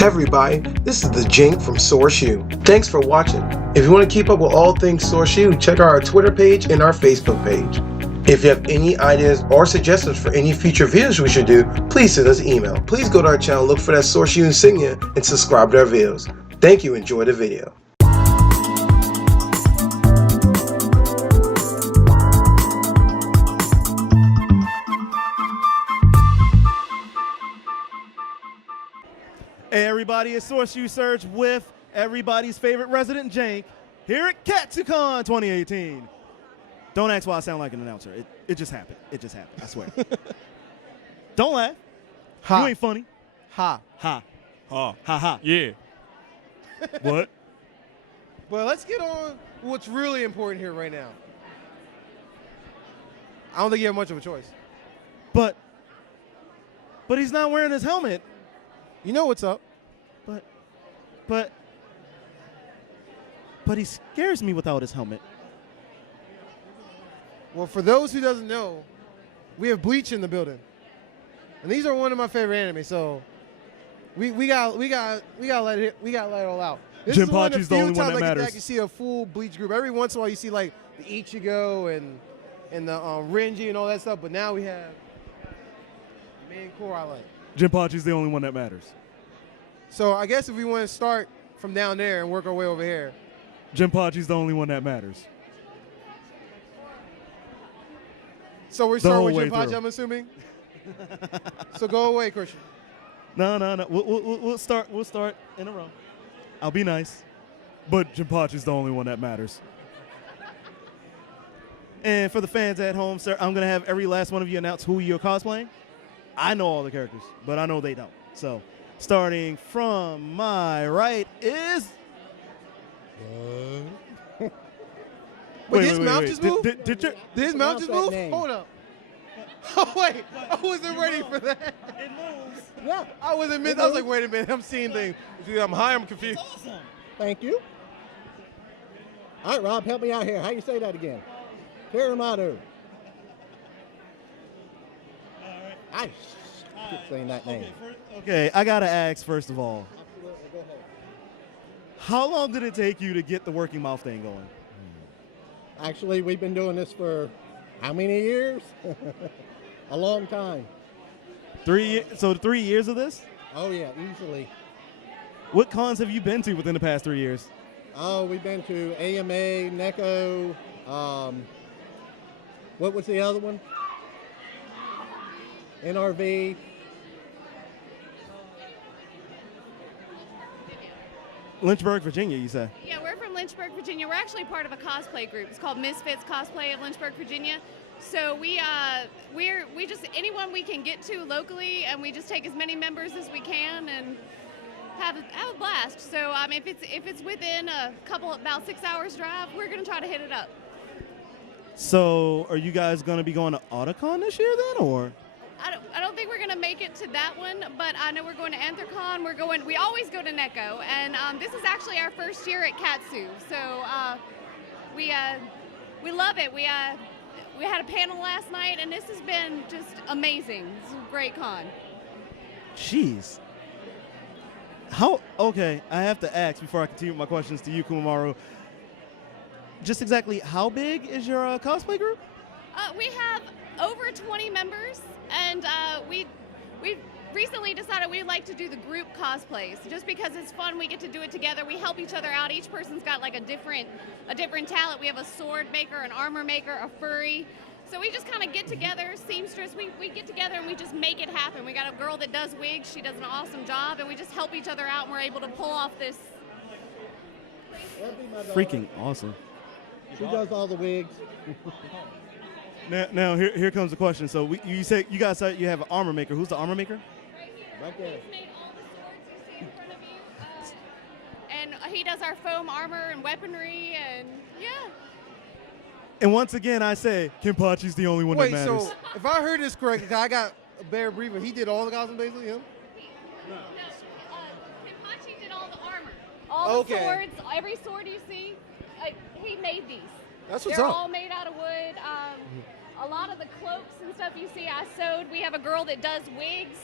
Hey everybody, this is the Jink from Source U. Thanks for watching. If you want to keep up with all things Source U, check out our Twitter page and our Facebook page. If you have any ideas or suggestions for any future videos we should do, please send us an email. Please go to our channel, look for that Source U insignia, and subscribe to our videos. Thank you, enjoy the video. Hey everybody, it's Source U Surge with everybody's favorite resident Jank here at Katsucon 2018. Don't ask why I sound like an announcer. It just happened. It just happened, I swear. Don't laugh. Ha. You ain't funny. Ha. Ha. Ha. Ha ha. Yeah. What? Well, let's get on what's really important here right now. I don't think you have much of a choice. But he's not wearing his helmet. You know what's up. But he scares me without his helmet. Well, for those who doesn't know, we have Bleach in the building, and these are one of my favorite anime. So we got let it all out. This is one of Jinpachi's the only one that times I matters. get to see a full Bleach group. Every once in a while, you see like the Ichigo and the Renji and all that stuff. But now we have the main core I like. Jinpachi's the only one that matters. So I guess if we want to start from down there and work our way over here. Jinpachi's the only one that matters. So we're The starting whole with way Jinpachi, through. I'm assuming? So go away, Christian. No. We'll start in a row. I'll be nice. But Jinpachi's the only one that matters. And for the fans at home, sir, I'm going to have every last one of you announce who you're cosplaying. I know all the characters, but I know they don't. So, starting from my right is... Wait, did his mouth just move? Did his mouth just move? name. Hold up. Oh, wait. I wasn't ready for that. It moves. Yeah, I was like, wait a minute. I'm seeing things. I'm high. I'm confused. Awesome. thank you. All right, Rob, help me out here. How you say that again? Karamado. I keep saying that name. Okay, I got to ask, first of all, Absolutely, go ahead. how long did it take you to get the working mouth thing going? Actually, we've been doing this for how many years? A long time. 3 years. So 3 years of this? Oh, yeah, easily. What cons have you been to within the past 3 years? Oh, we've been to AMA, NECO, what was the other one? NRV. Lynchburg, Virginia, you say? Yeah, we're from Lynchburg, Virginia. We're actually part of a cosplay group. It's called Misfits Cosplay of Lynchburg, Virginia. So we just anyone we can get to locally, and we just take as many members as we can and have a blast. So if it's within about 6 hours drive, we're gonna try to hit it up. So are you guys going to be going to Otakon this year then, or? I don't think we're gonna make it to that one, but I know we're going to Anthrocon. We always go to NECO, and this is actually our first year at Katsu. So we love it. We had a panel last night, and this has been just amazing. This is a great con. Jeez. Okay, I have to ask before I continue with my questions to you, Kumamaru. Just exactly how big is your cosplay group? We have over 20 members, and we recently decided we'd like to do the group cosplays just because it's fun. We get to do it together. We help each other out. Each person's got like a different talent. We have a sword maker, an armor maker, a furry. So we just kind of get together, seamstress. We get together and we just make it happen. We got a girl that does wigs. She does an awesome job, and we just help each other out, and we're able to pull off this. That'd be my daughter. Freaking awesome. She does all the wigs. Now here comes the question. So you guys said you have an armor maker. Who's the armor maker? Right there. He's made all the swords you see in front of you. And he does our foam armor and weaponry, and yeah. And once again, I say Jinpachi's the only one Wait, that matters. so if I heard this correctly, I got a bear briefer. He did all the costumes basically, him? No, Kenpachi did all the armor. All the Okay. swords, every sword you see, he made these. That's what's They're up. all made out of wood. A lot of the cloaks and stuff you see, I sewed. We have a girl that does wigs.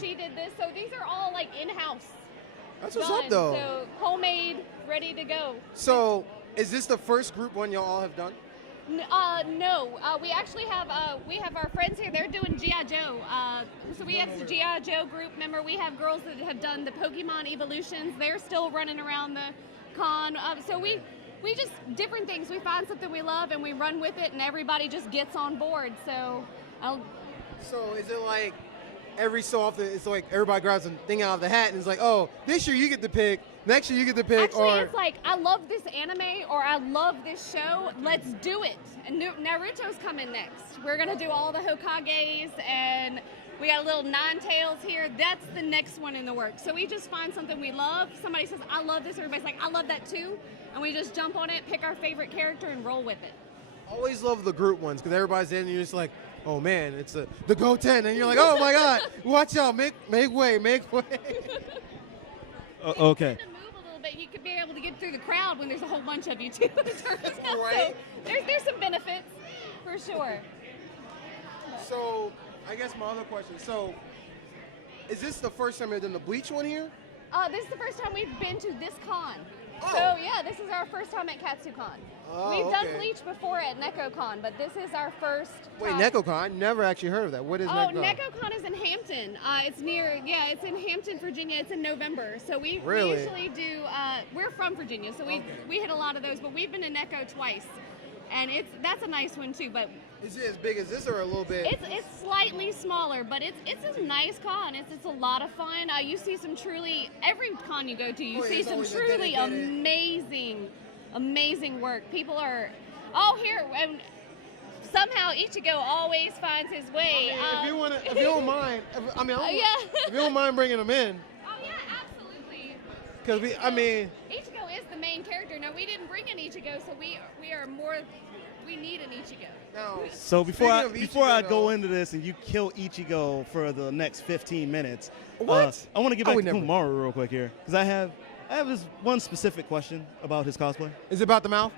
She did this. So these are all like in-house. That's what's done. up, though. So homemade, ready to go. So, is this the first group one y'all have done? No, we actually have our friends here. They're doing GI Joe. So we have the GI Joe group. Remember, we have girls that have done the Pokemon evolutions. They're still running around the con. So we just different things. We find something we love and we run with it, and everybody just gets on board. So is it like every so often it's like everybody grabs a thing out of the hat and it's like, oh, this year you get to pick, next year you get to pick, actually, it's like, I love this anime or I love this show, let's do it. And Naruto's coming next. We're going to do all the Hokages, and we got a little Nine-Tails here. That's the next one in the works. So we just find something we love. Somebody says, I love this. Everybody's like, I love that too. And we just jump on it, pick our favorite character, and roll with it. Always love the group ones because everybody's in and you're just like, oh man, it's the Go 10. And you're like, oh my God, watch out, make way. Okay. To move a little bit, you could be able to get through the crowd when there's a whole bunch of you too. Right. So there's some benefits for sure. So I guess my other question, so is this the first time you've done the Bleach one here? This is the first time we've been to this con. Oh. So yeah, this is our first time at Katsucon. Oh, We've done okay. Bleach before at NecoCon, but this is our first Wait, time. NecoCon? I never actually heard of that. What is NecoCon? NecoCon is in Hampton. It's in Hampton, Virginia. It's in November. So we Really? usually do, we're from Virginia, so we hit a lot of those, but we've been to Neco twice. And that's a nice one too, but Is it as big as this or a little bit? it's slightly smaller, but it's a nice con. It's a lot of fun. You see some truly, every con you go to, you see there's some always a truly dedicated- amazing work. People are all here, and somehow Ichigo always finds his way. If you don't mind, yeah. if you don't mind bringing them in, Oh yeah, absolutely. because Ichigo is the main character. No, we didn't bring an Ichigo, so we need an Ichigo. now. So before Speaking of I Ichigo, go though- into this and you kill Ichigo for the next 15 minutes, What? I want to get I back would to never. Kumaru real quick here because I have this one specific question about his cosplay. Is it about the mouth?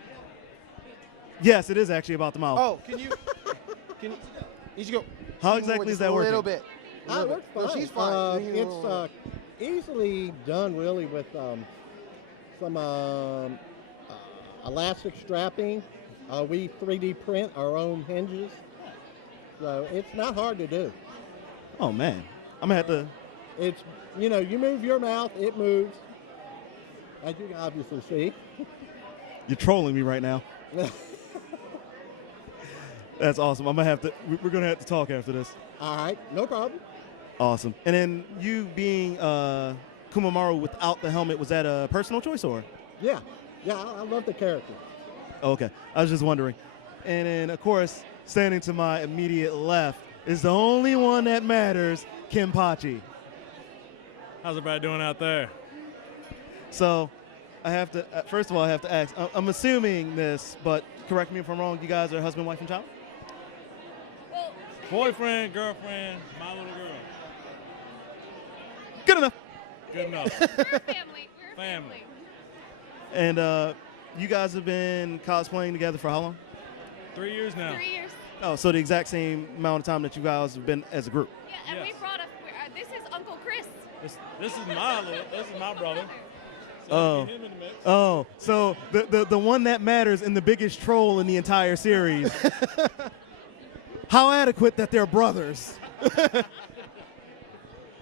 Yes, it is actually about the mouth. Oh, can you Ichigo? How Just exactly is that a working? little bit. It works No, fine. she's fine. It's easily done, really, with some elastic strapping. We 3D print our own hinges, so it's not hard to do. Oh man, I'm gonna have to. It's, you move your mouth, it moves, as you can obviously see. You're trolling me right now. That's awesome. We're gonna have to talk after this. All right, no problem. Awesome. And then you being Kumaru without the helmet, was that a personal choice or? Yeah, I love the character. Okay, I was just wondering. And then, of course, standing to my immediate left is the only one that matters, Kenpachi. How's everybody doing out there? So, I have to, first of all, I have to ask, I'm assuming this, but correct me if I'm wrong, you guys are husband, wife, and child? Well, Boyfriend, girlfriend, my little girl. Good enough. Good enough. we're a family. We're a Family. family. And you guys have been cosplaying together for how long? 3 years now. 3 years. Oh, so the exact same amount of time that you guys have been as a group. Yeah, and we Yes. brought this is Uncle Chris. This is my brother. So Oh. get him in the mix. Oh, so the one that matters and the biggest troll in the entire series. How adequate that they're brothers.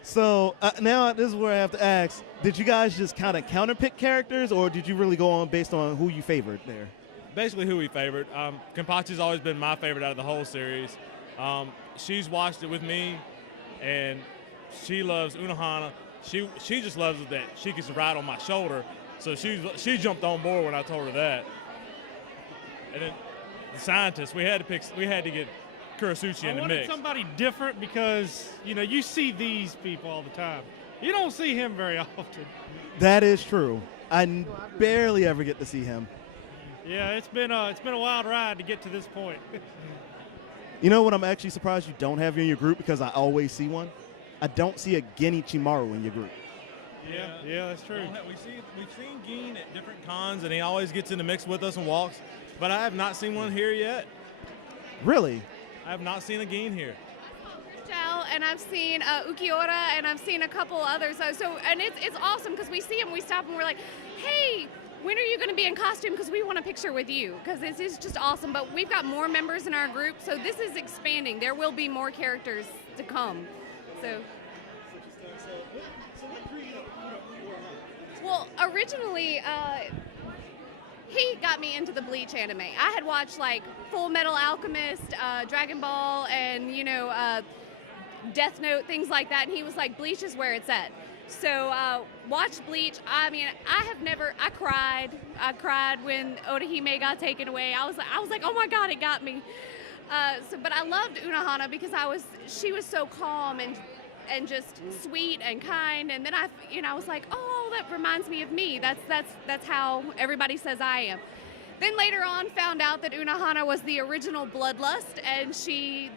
So now this is where I have to ask, did you guys just kind of counterpick characters or did you really go on based on who you favored there? Basically who we favored. Kenpachi's always been my favorite out of the whole series. She's watched it with me, and she loves Unohana. She just loves it that she gets to ride on my shoulder. So she jumped on board when I told her that. And then the scientist, we had to get Kurasuchi I in the wanted mix. somebody different because, you see these people all the time. You don't see him very often. That is true. I barely ever get to see him. Yeah, it's been a wild ride to get to this point. You know what? I'm actually surprised you don't have in your group because I always see one. I don't see a Genichimaru in your group. Yeah, that's true. We've seen Geen at different cons, and he always gets in the mix with us and walks. But I have not seen one here yet. Really? I have not seen a Geen here. Christian Style, and I've seen Ukiora, and I've seen a couple others. And it's awesome because we see them, we stop, and we're like, hey, when are you going to be in costume? Because we want a picture with you. Because this is just awesome. But we've got more members in our group, so this is expanding. There will be more characters to come. So. Well, originally, he got me into the Bleach anime. I had watched like Full Metal Alchemist, Dragon Ball, and Death Note, things like that. And he was like, Bleach is where it's at. So watched Bleach. I mean, I cried. I cried when Orihime got taken away. I was like, oh my God, it got me. But I loved Unohana because she was so calm and just sweet and kind. And then I was like, oh, that reminds me of me. That's how everybody says I am. Then later on, found out that Unohana was the original Bloodlust, and she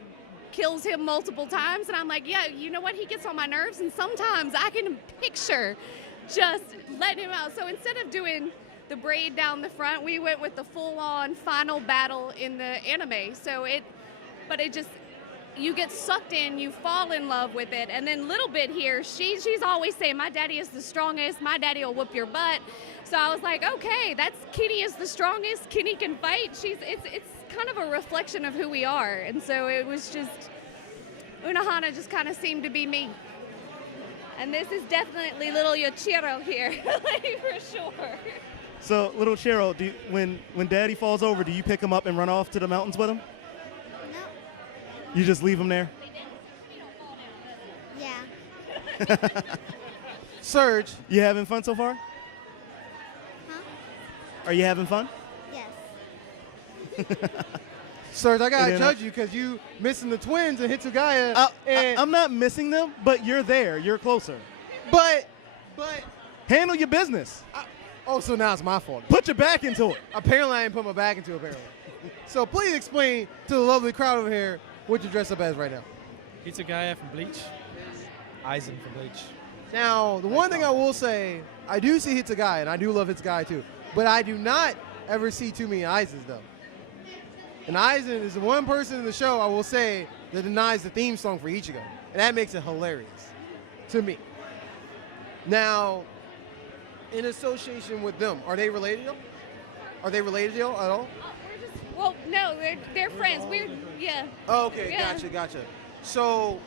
kills him multiple times. And I'm like, yeah, you know what? He gets on my nerves, and sometimes I can picture just letting him out. So instead of doing the braid down the front, we went with the full-on final battle in the anime. You get sucked in, you fall in love with it, and then Little Bit here, she's always saying, my daddy is the strongest, my daddy will whoop your butt. So I was like, okay, Kitty is the strongest, Kitty can fight. It's kind of a reflection of who we are, and so it was just, Unohana just kind of seemed to be me. And this is definitely little Yoshiro here, for sure. So, little Shiro, when Daddy falls over, do you pick him up and run off to the mountains with him? You just leave him there? Yeah. Serge. You having fun so far? Huh? Are you having fun? Yes. Serge, I gotta judge you because you missing the twins and Hitsugaya. I'm not missing them, but you're there. You're closer. But. Handle your business. So now it's my fault. Put your back into it. Apparently, I didn't put my back into it, apparently. So please explain to the lovely crowd over here what you dress up as right now. Hitsugaya from Bleach. Aizen from Bleach. Now, the one thing I will say, I do see Hitsugaya, and I do love Hitsugaya too, but I do not ever see too many Aizens, though. And Aizen is the one person in the show, I will say, that denies the theme song for Ichigo. And that makes it hilarious to me. Now, in association with them, are they related? Are they related at all? Well, no, they're friends. Yeah. Oh, okay, Yeah. gotcha. So,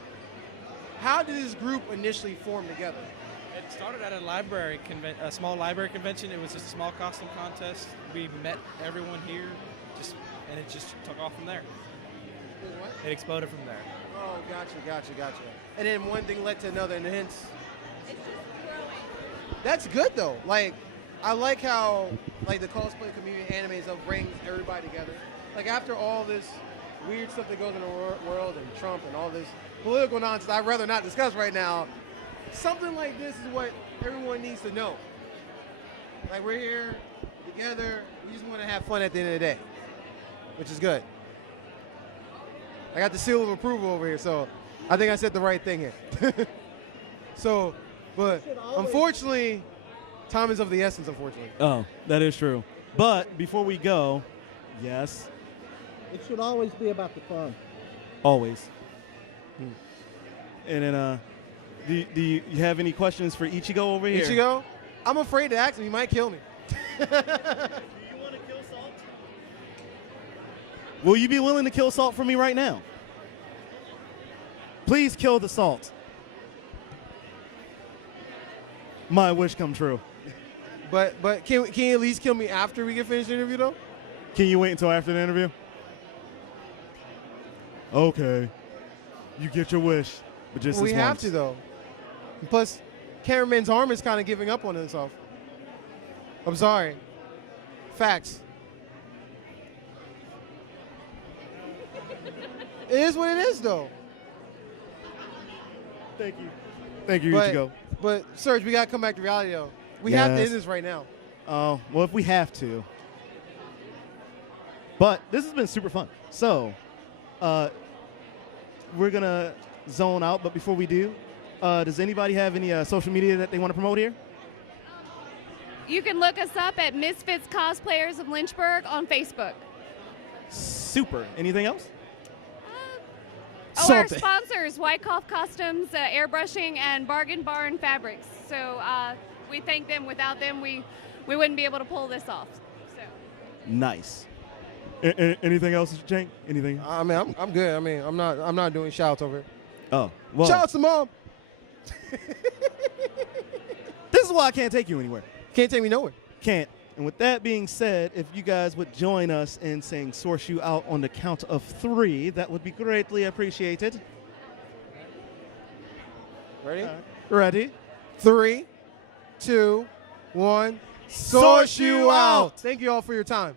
how did this group initially form together? It started at a small library convention. It was just a small costume contest. We met everyone here, and it just took off from there. What? It exploded from there. Oh, gotcha. And then one thing led to another, and hence. It's just growing. That's good though. Like, I like how the cosplay community anime stuff brings everybody together. Like after all this weird stuff that goes in the world and Trump and all this political nonsense I'd rather not discuss right now, something like this is what everyone needs to know. Like we're here together, we just want to have fun at the end of the day, which is good. I got the seal of approval over here, so I think I said the right thing here. But unfortunately, time is of the essence, unfortunately. Oh, that is true. But before we go, yes. It should always be about the fun. Always. And then, do you have any questions for Ichigo over here? Ichigo? I'm afraid to ask him. He might kill me. Do you want to kill Salt? Will you be willing to kill Salt for me right now? Please kill the Salt. My wish come true. But can you at least kill me after we get finished the interview, though? Can you wait until after the interview? Okay. You get your wish, but just We this have once. to, though. And plus, Cameraman's arm is kind of giving up on himself. I'm sorry. Facts. It is what it is, though. Thank you. Thank you, Ichigo. But, Serge, we got to come back to reality, though. We have to Yes. end this right now. Oh, well, if we have to. But this has been super fun. So, we're going to zone out. But before we do, does anybody have any social media that they want to promote here? You can look us up at Misfits Cosplayers of Lynchburg on Facebook. Super. Anything else? Oh, something. our sponsors, Wyckoff Customs, Airbrushing, and Bargain Barn Fabrics. So we thank them. Without them, we wouldn't be able to pull this off. So. Nice. Anything else, Jank? Anything? I mean, I'm good. I mean, I'm not doing shouts over it. Oh, well. Shouts to mom. This is why I can't take you anywhere. Can't take me nowhere. Can't. And with that being said, if you guys would join us in saying Source You out on the count of 3, that would be greatly appreciated. Ready? Ready? 3, 2, 1. Source you out. Thank you all for your time.